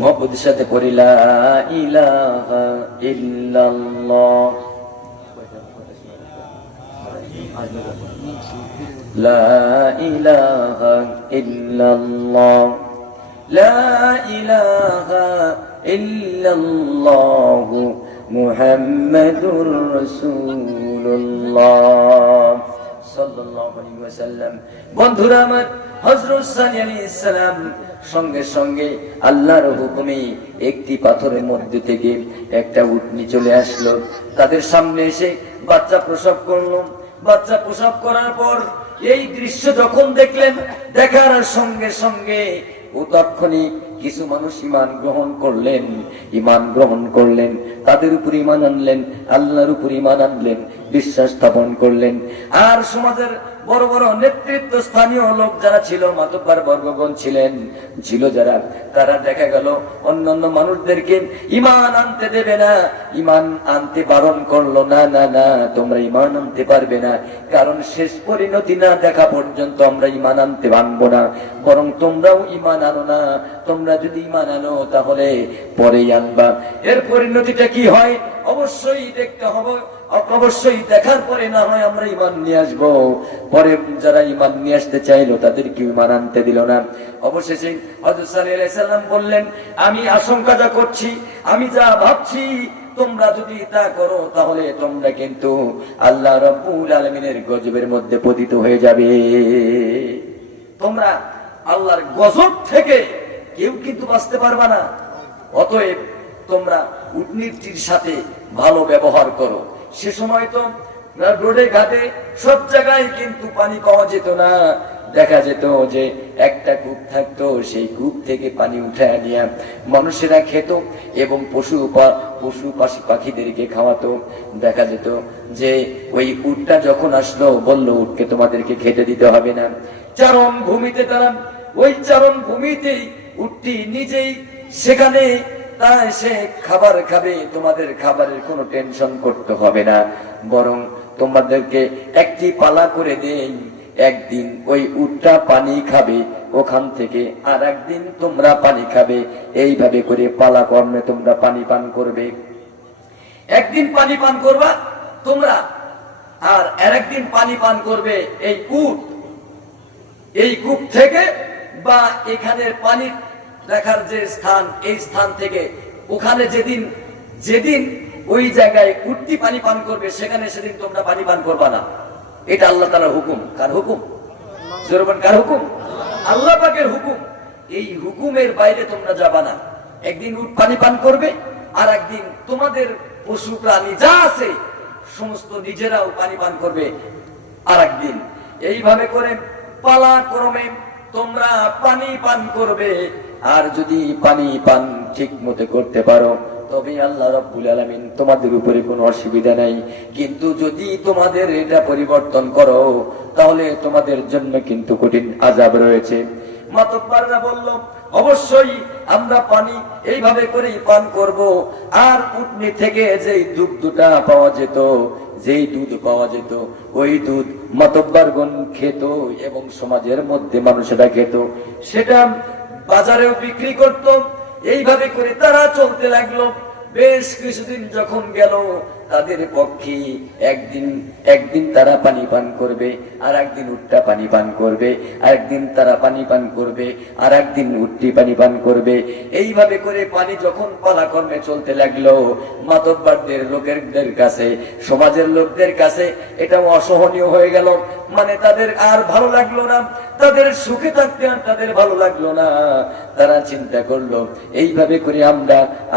মহব্বতের সাথে পড়ি, লা ইলাহা ইল্লাল্লাহ, লা ইলাহা ইল্লাল্লাহ, লা ইলাহা ইল্লাল্লাহ, মুহাম্মাদুর রাসূলুল্লাহ সাল্লাল্লাহু আলাইহি ওয়াসাল্লাম। বন্ধুরা আমার, হযরত সালেহ আলাইহিস সালাম সঙ্গে সঙ্গে আল্লাহর হুকুমে একটি পাথরের মধ্যে থেকে একটা উটনি চলে আসলো, তাদের সামনে এসে বাচ্চা প্রসব করলো। বাচ্চা প্রসব করার পর এই দৃশ্য যখন দেখলেন, দেখার সঙ্গে সঙ্গে ও তৎক্ষণিক কিছু মানুষ ঈমান গ্রহণ করলেন, তাদের উপর ঈমান আনলেন, আল্লাহর উপর ঈমান আনলেন। বিশ্বাস স্থাপন করলেন। আর সমাজের বড় বড় নেতৃত্ব স্থানীয় লোক যারা ছিল, মাতব্বর বর্গগণ ছিল যারা, তারা দেখা গেল অন্যান্য মানুষদেরকে ঈমান আনতে দেবে না, ঈমান আনতে বারণ করলো, না না না তোমরা ঈমান আনতে পারবে না, কারণ শেষ পরিণতি না দেখা পর্যন্ত আমরা ঈমান আনতে মানবো না, বরং তোমরাও ঈমান আনো না, তোমরা যদি ঈমান আনো তাহলে পরেই আনবা। এর পরিণতিটা কি হয় অবশ্যই দেখতে হবে, অবশ্যই দেখার পরে না হয় আমরা ঈমান নিয়ে আসবো। পরে যারা ঈমান নিয়ে আসতে চাইলো তাদেরকে ঈমান আনতে দিল না। অবশেষে হযরত সাল্লাল্লাহু আলাইহি ওয়াসাল্লাম বললেন, আমি আশঙ্কা যা করছি, আমি যা ভাবছি, তোমরা যদি তা করো তাহলে তোমরা কিন্তু আল্লাহ রাব্বুল আলামিনের গজবের মধ্যে পতিত হয়ে যাবে। তোমরা আল্লাহর গজব থেকে কেউ কিন্তু বাঁচতে পারবা না। অতএব তোমরা উটনীটির সাথে ভালো ব্যবহার করো। সে সময় তো রোডে ঘাটে সব জায়গায় কিন্তু পানি পাওয়া যেত না, দেখা যেত যে একটা কূপ থাকতো, সেই কূপ থেকে পানি উঠায় নিয়ে মানুষেরা খেত এবং পশু পাখিদেরকে খাওয়াতো। দেখা যেত যে ওই উটটা যখন আসলো বললো উটকে তোমাদেরকে খেতে দিতে হবে না, চারণ ভূমিতে তারা ওই চারণ ভূমিতেই উটটি নিজেই সেখানে সে খাবার খাবে, তোমাদের খাবারের কোনো টেনশন করতে হবে না, বরং তোমাদেরকে একটি পালা করে দেই, একদিন ওই উটটা পানি খাবে ওখান থেকে, আর একদিন তোমরা পানি খাবে, এইভাবে করে পালা কর্মে তোমরা পানি পান করবে। একদিন পানি পান করবা তোমরা, আর আরেকদিন পানি পান করবে এই উট। এই কূপ থেকে বা এখানের পানি দেখার যে স্থান, এই স্থান থেকে ওখানে যেদিন ওই জায়গায় উটটি পানি পান করবে সেখানে সেদিন তোমরা পানি পান করবা না। এটা আল্লাহ তাআলার হুকুম। কার হুকুম? জোরবান কার হুকুম? আল্লাহ পাকের হুকুম। এই হুকুমের বাইরে তোমরা যাবা না। একদিন উট পানি পান করবে, আর একদিন তোমাদের পশু প্রাণী যা আছে সমস্ত নিজেরাও পানি পান করবে আর একদিন। এইভাবে করে পালা ক্রমে তোমরা পানি পান করবে। আর যদি পানি পান ঠিক মতো করতে পারো তবে আল্লাহ রাব্বুল আলামিন তোমাদের উপরে কোনো অসুবিধা নাই। কিন্তু যদি তোমাদের এটা পরিবর্তন করো তাহলে তোমাদের জন্য কিন্তু কঠিন আযাব রয়েছে। মাতব্বররা বলল, অবশ্যই আমরা পানি এইভাবে করেই পান করব। আর উটনি থেকে যেই দুধটা পাওয়া যেত, যেই দুধ পাওয়া যেত ওই দুধ মাতব্বরগণ খেত এবং সমাজের মধ্যে মানুষেরা খেত, সেটা বাজারেও বিক্রি করত। এইভাবে করে তারা চলতে লাগলো। বেশ কিছুদিন যখন গেল তাদের পক্ষে একদিন তারা পানি পান করবে, আর একদিন উটটা পানি পান করবে, আরেকদিন তারা পানি পান করবে, আর একদিন উটটি পানি পান করবে। এইভাবে করে পানি যখন পালাক্রমে চলতে লাগলো, মাতব্বরদের লোকেদের কাছে, সমাজের লোকদের কাছে এটা অসহনীয় হয়ে গেল। মানে তাদের আর ভালো লাগলো না, তাদের সুখে থাকতে আর তাদের ভালো লাগলো না। তারা চিন্তা করলো এইভাবে করে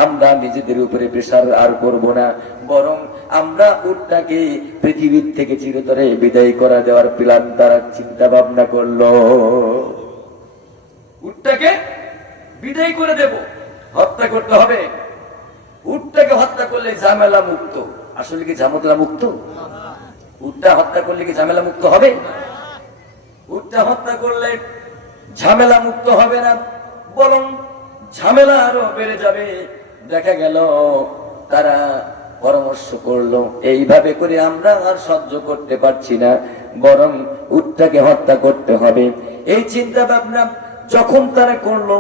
আমরা নিজেদের উপরে প্রেসার আর করব না, বরং আমরা উটটাকে পৃথিবীর থেকে চিরতরে বিদায় করা দেওয়ার প্ল্যান তারা চিন্তা ভাবনা করলো। উটটাকে বিদায় করে দেব, হত্যা করতে হবে। উটটাকে হত্যা করলে ঝামেলা মুক্ত। আসলে কি ঝামেলা মুক্ত? উটটা হত্যা করলে কি ঝামেলা মুক্ত হবে? উটটা হত্যা করলে ঝামেলা মুক্ত হবে না, বরং ঝামেলা আরো বেড়ে যাবে। দেখা গেল তারা পরামর্শ করলো এইভাবে করে আমরা আর সহ্য করতে পারছি না, বরং উটটাকে হত্যা করতে হবে। এই চিন্তা ভাবনা যখন তারা করলো,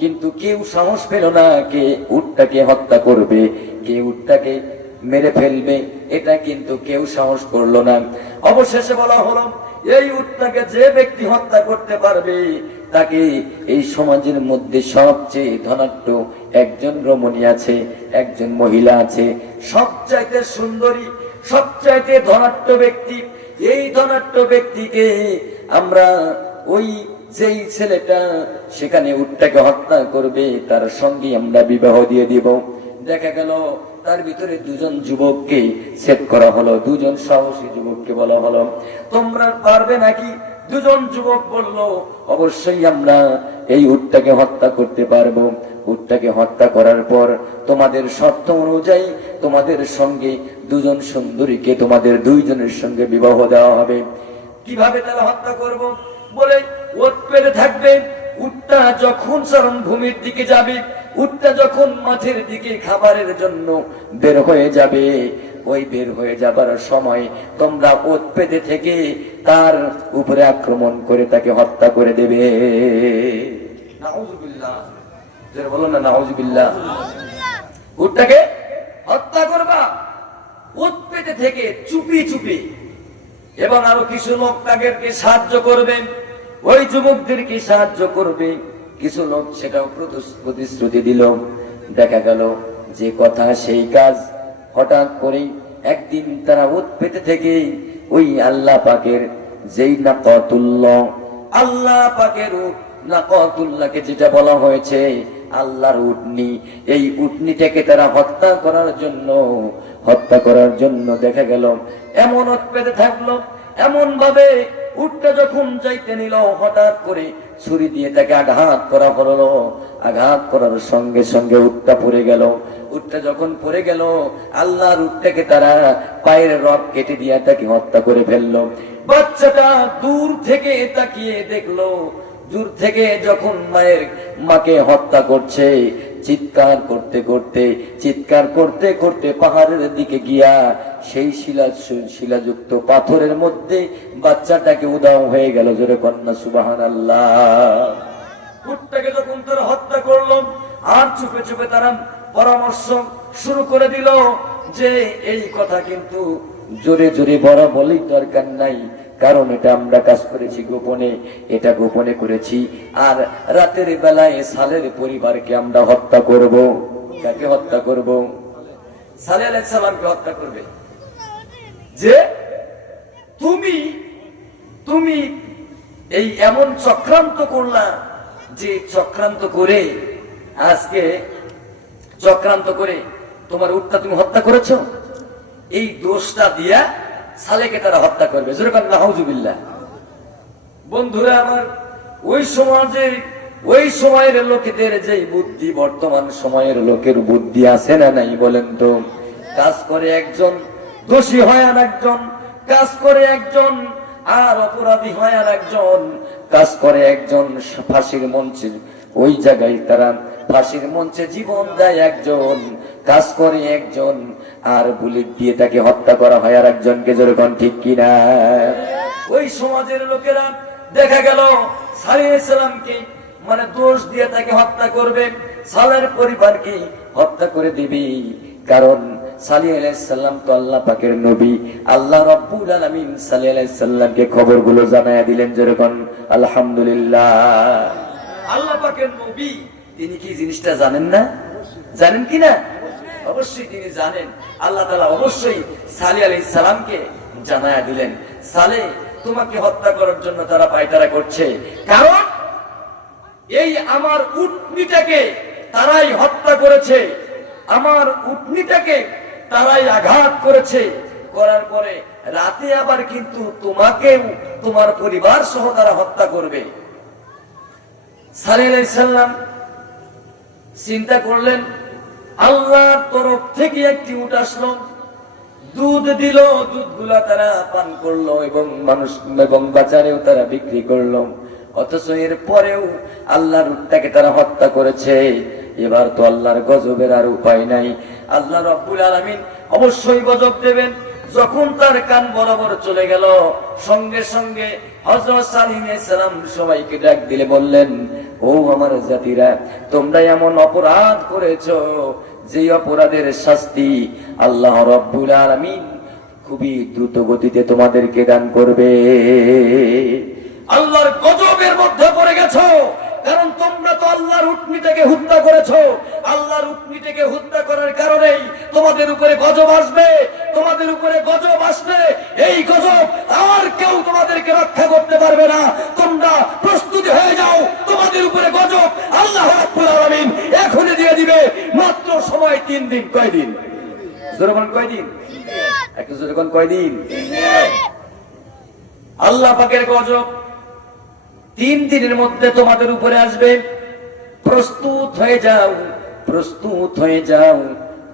কিন্তু কেউ সাহস পেল না কে উটটাকে হত্যা করবে, কে উটটাকে মেরে ফেলবে, এটা কিন্তু কেউ সাহস করলো না। অবশেষে বলা হলো এই উটটাকে যে ব্যক্তি হত্যা করতে পারবে তাকে এই সমাজের মধ্যে সবচেয়ে ধনাঢ্য একজন রমণী আছে, একজন মহিলা আছে, সবচাইতে সুন্দরী, সবচাইতে ধনাঢ্য ব্যক্তি। এই ধনাঢ্য ব্যক্তিকে আমরা ওই যেই ছেলেটা সেখানে উটটাকে হত্যা করবে তার সঙ্গে আমরা বিবাহ দিয়ে দিব। দেখা গেল তার ভিতরে দুজন যুবককে সেট করা হলো, দুজন সাহসী যুবককে বলা হলো তোমরা পারবে নাকি? দুজন যুবক বলল অবশ্যই আমরা এই উটটাকে হত্যা করতে পারবো। উটটাকে হত্যা করার পর তোমাদের শর্ত অনুযায়ী তোমাদের সঙ্গে দুজন সুন্দরীকে তোমাদের দুইজনের সঙ্গে বিবাহ দেওয়া হবে। কিভাবে তারা হত্যা করব বলে ওট পেতে থাকবে। উটটা যখন চরণ ভূমির দিকে যাবে, উটটা যখন মাঠের দিকে খাবারের জন্য বের হয়ে যাবে, ওই বের হয়ে যাবার সময় তোমরা ওট পেতে থেকে তার উপরে আক্রমণ করে তাকে হত্যা করে দেবে। নাউজুবিল্লাহ, যারা বলো না নাউজুবিল্লাহ। উটটাকে হত্যা করবা ওট পেতে থেকে চুপি চুপি, এবং আরো কিছু লোক তাদেরকে সাহায্য করবে, ওই যুবকদেরকে সাহায্য করবে। কিছু লোক সেটাও প্রতিশ্রুতি দিল। দেখা গেল যে কথা সেই কাজ। হঠাৎ করে একদিন তারা উট পেতে থেকে ওই আল্লাহ পাকের যেই নাকাতুল্লাহ, আল্লাহ পাকের নাকাতুল্লাহকে যেটা বলা হয়েছে আল্লাহর উটনি, এই উটনিটাকে তারা হত্যা করার জন্য দেখা গেল এমন উট পেতে থাকলো। এমন ভাবে উটটা যখন যাইতে নিল, হঠাৎ করে ছুরি দিয়ে তাকে আঘাত করা হলো। আঘাত করার সঙ্গে সঙ্গে উটটা পড়ে গেল। উটটা যখন পড়ে গেল, আল্লাহর উটটাকে তারা পায়ের রগ কেটে দিয়ে তাকে হত্যা করে ফেললো। বাচ্চাটা দূর থেকে তাকিয়ে দেখলো, দূর থেকে যখন মাকে হত্যা করছে, চিৎকার করতে করতে পাহাড়ের দিকে গিয়া সেই শিলাযুক্ত পাথরের মধ্যে বাচ্চাটাকে উধাও হয়ে গেল। জোরে কন্যা সুবহানাল্লাহ। উটটাকে যখন তারা হত্যা করলো, আর চুপে চুপে তারা পরামর্শ শুরু করে দিল যে এই কথা কিন্তু জোরে জোরে বলা বলেই দরকার নাই, কারণ এটা আমরা কাজ করেছি গোপনে, এটা গোপনে করেছি। আর রাতের বেলায় সালের পরিবারকে আমরা হত্যা করব। কাকে হত্যা করব? সালেহ আলাইহিস সালামকে হত্যা করবে। যে তুমি এই এমন চক্রান্ত করলা, যে চক্রান্ত করে আজকে তোমার উটটা তুমি হত্যা করেছো, এই দোষটা দিয়া সালেকে তারা হত্যা করবে। নাউজুবিল্লাহ। বন্ধুরা আমার, ওই সময়ের লোকেদের যে বুদ্ধি বর্তমান সময়ের লোকের বুদ্ধি আছে না নাই বলেন তো? কাজ করে একজন, দোষী হয় আর একজন, কাজ করে একজন আর অপরাধী হয় আর একজন, কাজ করে একজন ফাঁসির মঞ্চে, ওই জায়গায় তারা ফাঁসির মঞ্চে জীবন দেয় একজন, কাজ করে একজন, আর বুলেট দিয়ে তাকে হত্যা করা হয় আর একজনকে। যেরকম ঠিক কিনা? ওই সমাজের লোকেরা দেখা গেল সালেহ আলাইহিস সালামকে দোষ দিয়ে তাকে হত্যা করবে, সালের পরিবারকে হত্যা করে দিবে। কারণ সালেহ আলাইহিস সালাম তো আল্লাহ পাকের নবী। আল্লাহ রাব্বুল আলামিন সালেহ আলাইহিস সালামকে খবরগুলো জানায়া দিলেন। যেরকম আলহামদুলিল্লাহ, আল্লাহ পাকের নবী তিনি কি জিনিসটা জানেন না? জানেন কিনা? অবশ্যই তিনি জানেন। আল্লাহ তাআলা অবশ্যই সালেহ আলাইহিস সালামকে জানায়া দিলেন, সালেহ তোমাকে হত্যা করার জন্য তারা পায়তারা করছে, কারণ এই আমার উটনিটাকে তারাই হত্যা করেছে, আমার উটনিটাকে তারাই আঘাত করেছে। করার পরে রাতে আবার কিন্তু তোমাকে তোমার পরিবার সহ তারা হত্যা করবে। সালেহ আলাইহিস সালাম চিন্তা করলেন, আল্লাহর তরফ থেকে একটি উট আসলো, দুধ দিল, দুধগুলা তারা পান করলো এবং বাজারেও তারা বিক্রি করলো। অথচ এর পরেও আল্লাহর উটটাকে তারা হত্যা করেছে। এবার তো আল্লাহর গজবের আর উপায় নাই। আল্লাহ রাব্বুল আলামিন অবশ্যই গজব দেবেন। যখন তার কান বরাবর চলে গেল, সঙ্গে সঙ্গে হযরত সালেহ আলাইহিস সালাম সবাইকে ডাক দিলে বললেন, ও আমার জাতিরা, তোমরা এমন অপরাধ করেছো যে অপরাধের শাস্তি আল্লাহ রাব্বুল আলামিন খুবই দ্রুত গতিতে তোমাদেরকে দান করবে। আল্লাহর গজবের মধ্যে পড়ে গেছো, কারণ তোমরা তো আল্লাহর উটনিটাকে হত্যা করেছো। আল্লাহর উটনিটাকে হত্যা করার কারণেই তোমাদের উপরে গজব আসবে। তোমাদের উপরে গজব আসবে, এই গজব আর কেউ তোমাদেরকে রক্ষা করতে পারবে না। তোমরা প্রস্তুতি হয়ে যাও, তোমাদের উপরে গজব আল্লাহ রাব্বুল আলামিন এখনই দিয়ে দিবে। মাত্র সময় 3 দিন। কয়দিন? জোরবান কয়দিন? একটু জোরবান কয়দিন? আল্লাহ পাকের গজব 3 দিনের মধ্যে তোমাদের উপরে আসবে। প্রস্তুত হয়ে যাও, প্রস্তুত হয়ে যাও,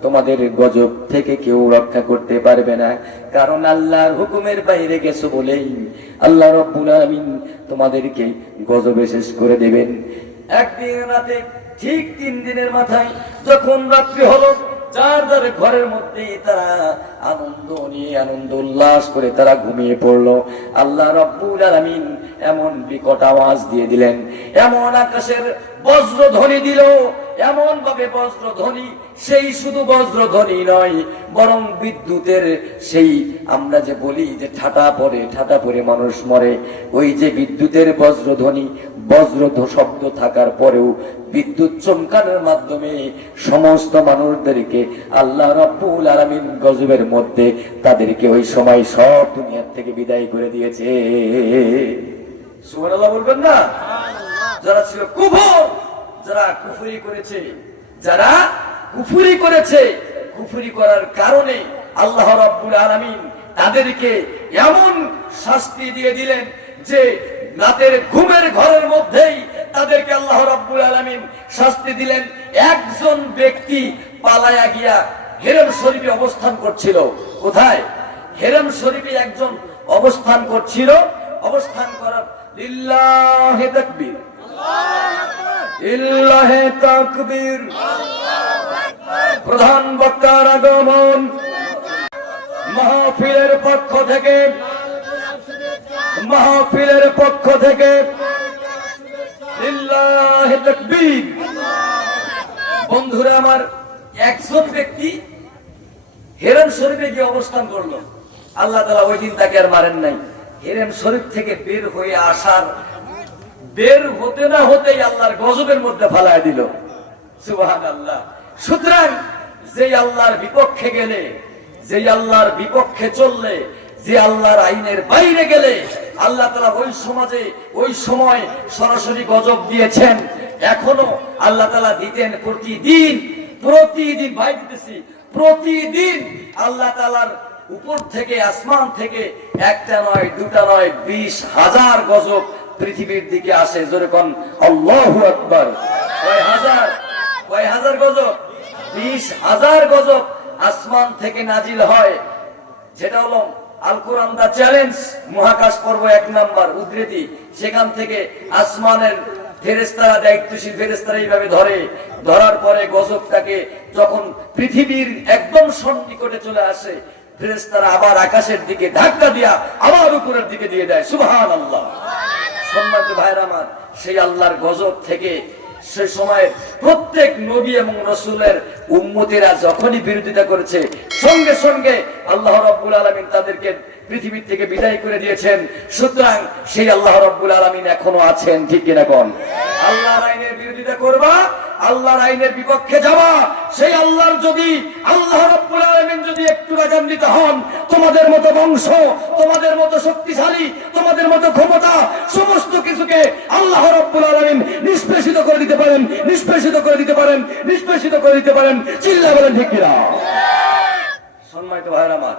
তোমাদের গজব থেকে কেউ রক্ষা করতে পারবে না, কারণ আল্লাহর হুকুমের বাইরে গেছো বলেই আল্লাহ রাব্বুল আলামিন তোমাদেরকে গজবে শেষ করে দেবেন। একদিন রাতে ঠিক 3 দিনের মাথায় যখন রাত্রি হলো, যার যার ঘরের মধ্যে তারা আনন্দ নিয়ে আনন্দ উল্লাস করে তারা ঘুমিয়ে পড়লো। আল্লাহ রাব্বুল আলামিন এমন বিকট আওয়াজ দিয়ে দিলেন, এমন আকাশের বজ্রধ্বনি দিল, এমন ভাবে বজ্রধ্বনি, সেই শুধু বজ্রধ্বনি নয়, বরং বিদ্যুতের সেই আমরা যে বলি যে ঠাটা পড়ে মানুষ মরে, ওই যে বিদ্যুতের বজ্রধ্বনি, বজ্র শব্দ থাকার পরেও বিদ্যুৎ চমকানোর মাধ্যমে সমস্ত মানুষদেরকে আল্লাহ রাব্বুল আলামিন গজবের মধ্যে তাদেরকে ওই সময় সব দুনিয়ার থেকে বিদায় করে দিয়েছে। সুবহানাল্লাহ বলবেন না? যারা ছিল কুফর, যারা কুফরি করেছে, যারা কুফরি করেছে, কুফরি করার কারণে আল্লাহ রাব্বুল আলামিন তাদেরকে এমন শাস্তি দিয়ে দিলেন যে রাতের ঘুমের ঘরের মধ্যেই তাদেরকে আল্লাহ রাব্বুল আলামিন শাস্তি দিলেন। একজন ব্যক্তি পালায়া গিয়া হেরেম শরীফে অবস্থান করছিল। কোথায়? হেরেম শরীফে একজন অবস্থান করছিল। অবস্থান করার লিল্লাহি তাকবীর, লিল্লাহি তাকবীর, প্রধান বক্তার আগমন, মাহফিলের পক্ষ থেকে, মাহফিলের পক্ষ থেকে লিল্লাহি তাকবীর। বন্ধুরা আমার, একজন ব্যক্তি হেরেম শরীফে গিয়ে অবস্থান করলো। আল্লাহ তাআলা ওই দিন তাকে আর মারেন নাই। হেরেম শরীফ থেকে বের হয়ে আসার, বের হতে না হতেই আল্লাহর গজবের মধ্যে ফালায় দিল। সুবহানাল্লাহ। সুতরাং যে আল্লাহর বিপক্ষে গেলে, যে আল্লাহর বিপক্ষে চললে, যে আল্লাহর আইনের বাইরে গেলে আল্লাহ তাআলা ওই সমাজে ওই সময় সরাসরি গজব দিয়েছেন। এখনো আল্লাহ তাআলা দিতেন প্রতিদিন, প্রতিদিন ভাই দিতেছি, প্রতিদিন আল্লাহ তাআলার উপর থেকে, আসমান থেকে একটা নয়, দুটা নয়, 20,000 গজব পৃথিবীর দিকে আসে। জোরে কোন আল্লাহু আকবার। কয় হাজার? কয় হাজার গজব? 20,000 গজব আসমান থেকে নাজিল হয়। যেটা হলো আল কোরআন দা চ্যালেঞ্জ, মহাকাশ পর্ব 1 নাম্বার উদ্ধৃতি। সেখান থেকে আসমানের ফেরেশতারা, দায়িত্বশীল ফেরেশতারা এইভাবে ধরে, ধরার পরে গজবটাকে যখন পৃথিবীর একদম সন্নিকটে চলে আসে, ফেরেশতারা আবার আকাশের দিকে ধাক্কা দিয়া আবার উপরের দিকে দিয়ে দেয়। সুবহানাল্লাহ। সম্মানিত ভাইরা আমার, সেই আল্লাহর গজব থেকে সে সময় প্রত্যেক নবী এবং রাসূলের উম্মতেরা যখনই বিরোধিতা করেছে, সঙ্গে সঙ্গে আল্লাহ রাব্বুল আলামিন তাদেরকে পৃথিবী থেকে বিদায় করে দিয়েছেন। সুতরাং সেই আল্লাহ রাব্বুল আলামিন এখনো আছেন, ঠিক কিনা কোন? আল্লাহর আইনের বিরোধিতা করবা, আল্লাহর আইনের বিপক্ষে যাবা, সেই আল্লাহর যদি, আল্লাহ রাব্বুল আলামিন যদি একটু রাগান্বিত হন, তোমাদের মতো বংশ, তোমাদের মতো শক্তিশালী, তোমাদের মতো ক্ষমতা, সমস্ত কিছুকে আল্লাহ রাব্বুল আলামিন নিষ্পেষিত করে দিতে পারেন, নিষ্পেষিত করে দিতে পারেন, নিষ্পেষিত করে দিতে পারেন। চিল্লা বলেন ঠিক কিনা? সম্মানিত ভাইরা আমার,